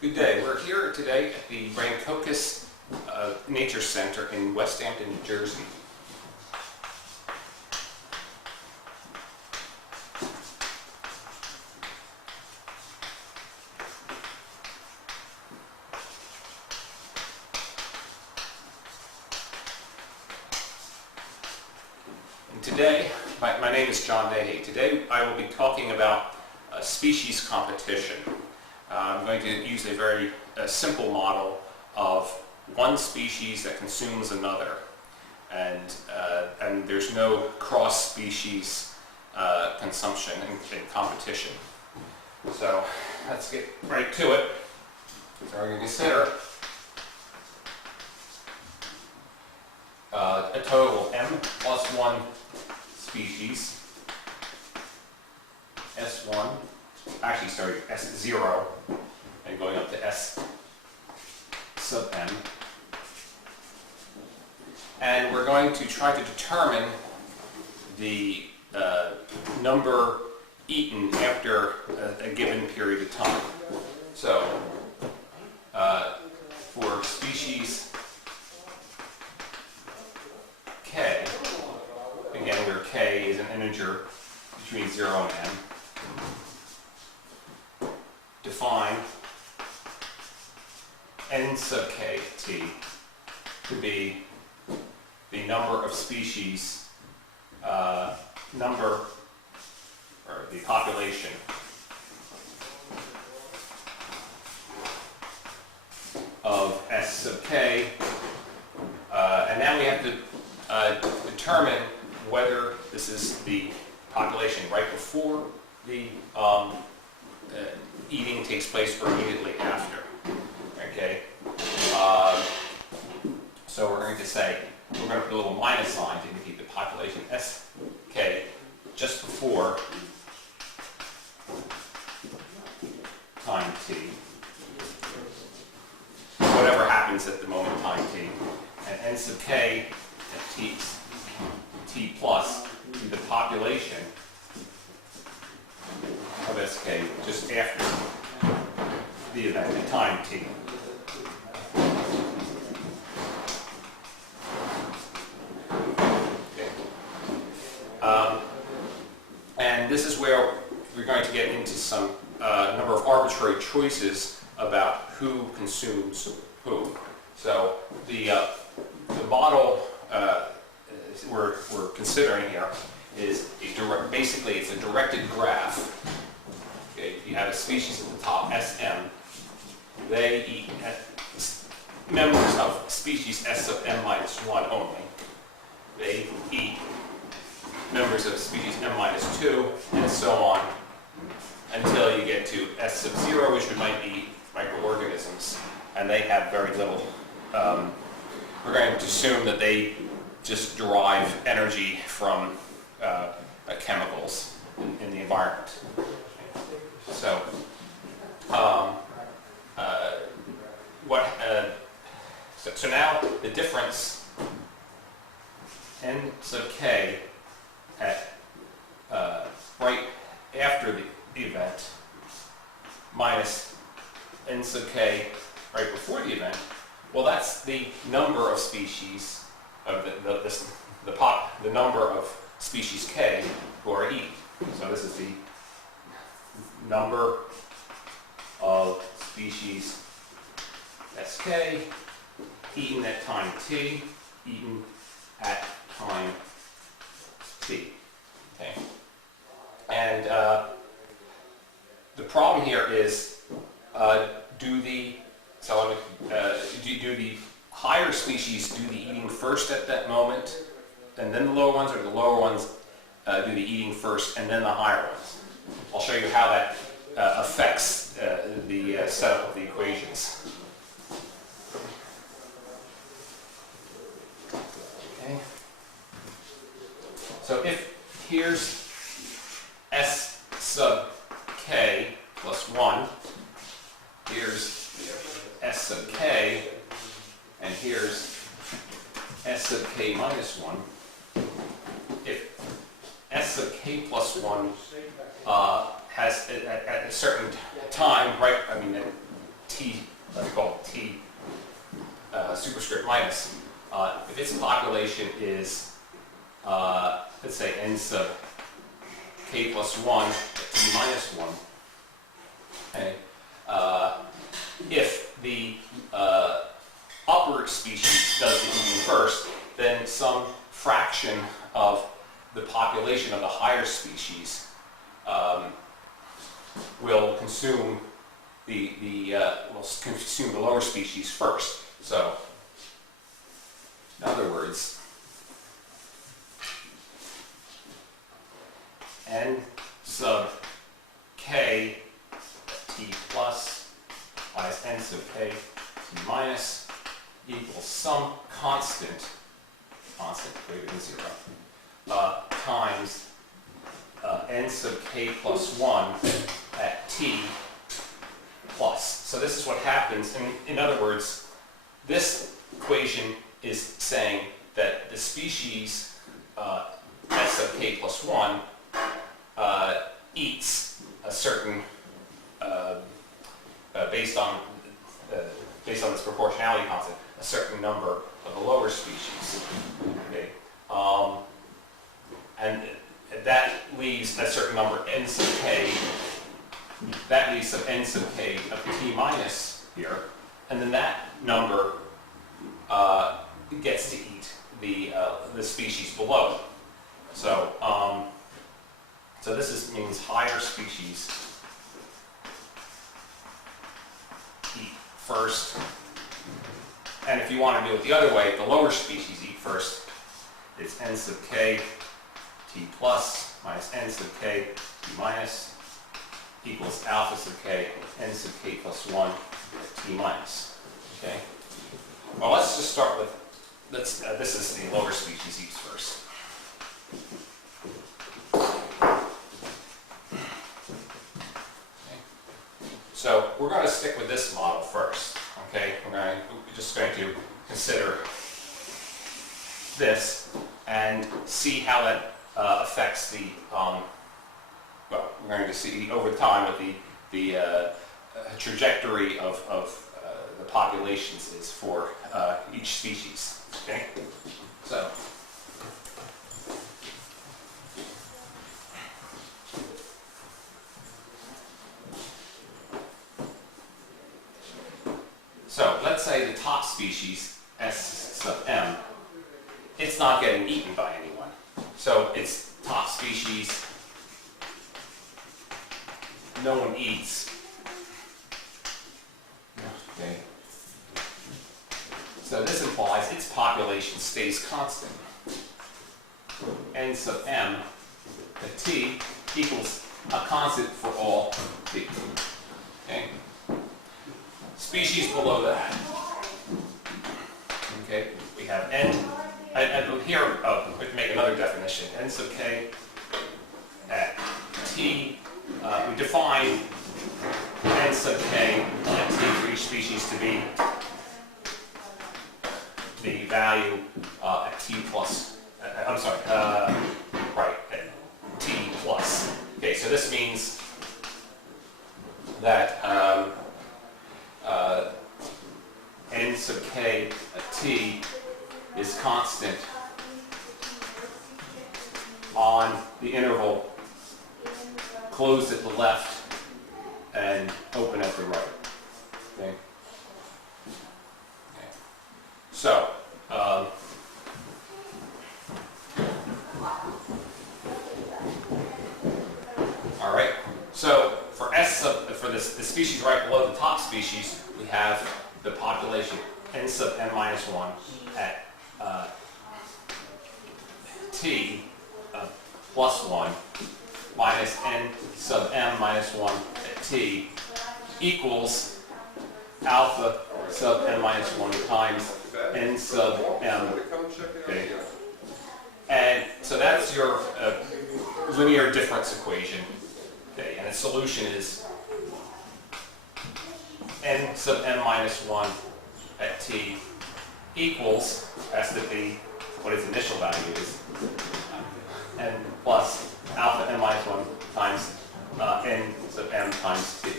Good day. We're here today at the Rancocas Nature Center in West Hampton, New Jersey. And today, my name is John Dehay. Today I will be talking about species competition. I'm going to use a very simple model of one species that consumes another, and there's no cross-species consumption and competition. So let's get right to it. So we're going to consider a total of m plus 1 species, S1, actually starting S0 and going up to S sub m. And we're going to try to determine the number eaten after a given period of time. So for species K, again where K is an integer between 0 and m, define n sub k t to be the number of species, or the population of S sub k, and now we have to determine whether this is the population right before the eating takes place or immediately after. Okay, so we're going to say, we're going to put a little minus sign to indicate the population Sk just before time t, whatever happens at the moment time t, and n sub k at t plus to the population of Sk just after the event at time t. And this is where we're going to get into some number of arbitrary choices about who consumes who. So the model we're considering here is basically it's a directed graph. Okay, you have a species at the top, Sm. They eat members of species S sub m minus 1 only. They eat members of species m minus 2, and so on, until you get to S sub 0, which might be microorganisms, and they have very little. We're going to assume that they just derive energy from chemicals in the environment. So, so now the difference n sub k at right after the event minus n sub k right before the event, well, that's the number of species of the number of species k who are eaten. So this is the number of species Sk eaten at time t, eaten at time t. Okay. And the problem here is, do the higher species do the eating first at that moment, and then the lower ones, or the lower ones do the eating first and then the higher ones? I'll show you how that affects the setup of the equations. Okay. So if here's S sub k plus 1, here's S sub k, and here's S sub k minus 1, if S sub k plus 1 has at a certain time, right, I mean at t, let's call it t superscript minus, if its population is, let's say n sub k plus 1 t minus 1, okay, if the upper species does the eating first, then some fraction of the population of the higher species will consume the lower species first. So, in other words, n sub k t plus minus n sub k t minus equals some constant greater than 0, times n sub k plus 1 at t plus. So this is what happens. In other words, this equation is saying that the species s sub k plus 1 eats a certain, based on this proportionality constant, a certain number of the lower species. Okay, and that leaves a certain number n sub k. That leaves some n sub k of t minus here, and then that number gets to eat the species below. So so this means higher species eat first, and if you want to do it the other way, the lower species eat first. It's n sub k t plus minus n sub k t minus equals alpha sub k n sub k plus 1 t minus. Okay. Well, let's just start with this is the lower species eats first. Okay. So we're going to stick with this model first. Okay. We're just going to consider this and see how that affects the well, we're going to see over time what the trajectory of the populations is for each species. Okay, so let's say the top species S sub m, it's not getting eaten by anyone. So its top species, no one eats. Okay. So this implies its population stays constant. N sub m at t equals a constant for all t. Okay. Species below that. Okay. We have n. And here, we have to make another definition. N sub k at t. We define n sub k at t for each species to be the value at t plus, I'm sorry, right, at t plus. Okay, so this means that n sub k at t is constant on the interval closed at the left and open at the right. Okay. Okay. So, all right. So for the species right below the top species, we have the population n sub n minus 1 at t plus 1 minus n sub m minus 1 at t equals alpha sub n minus 1 times n sub m. Okay. And so that's your linear difference equation. Okay. And its solution is n sub m minus 1 at t equals, that's what its initial value is, n plus alpha n minus 1 times n sub m times t.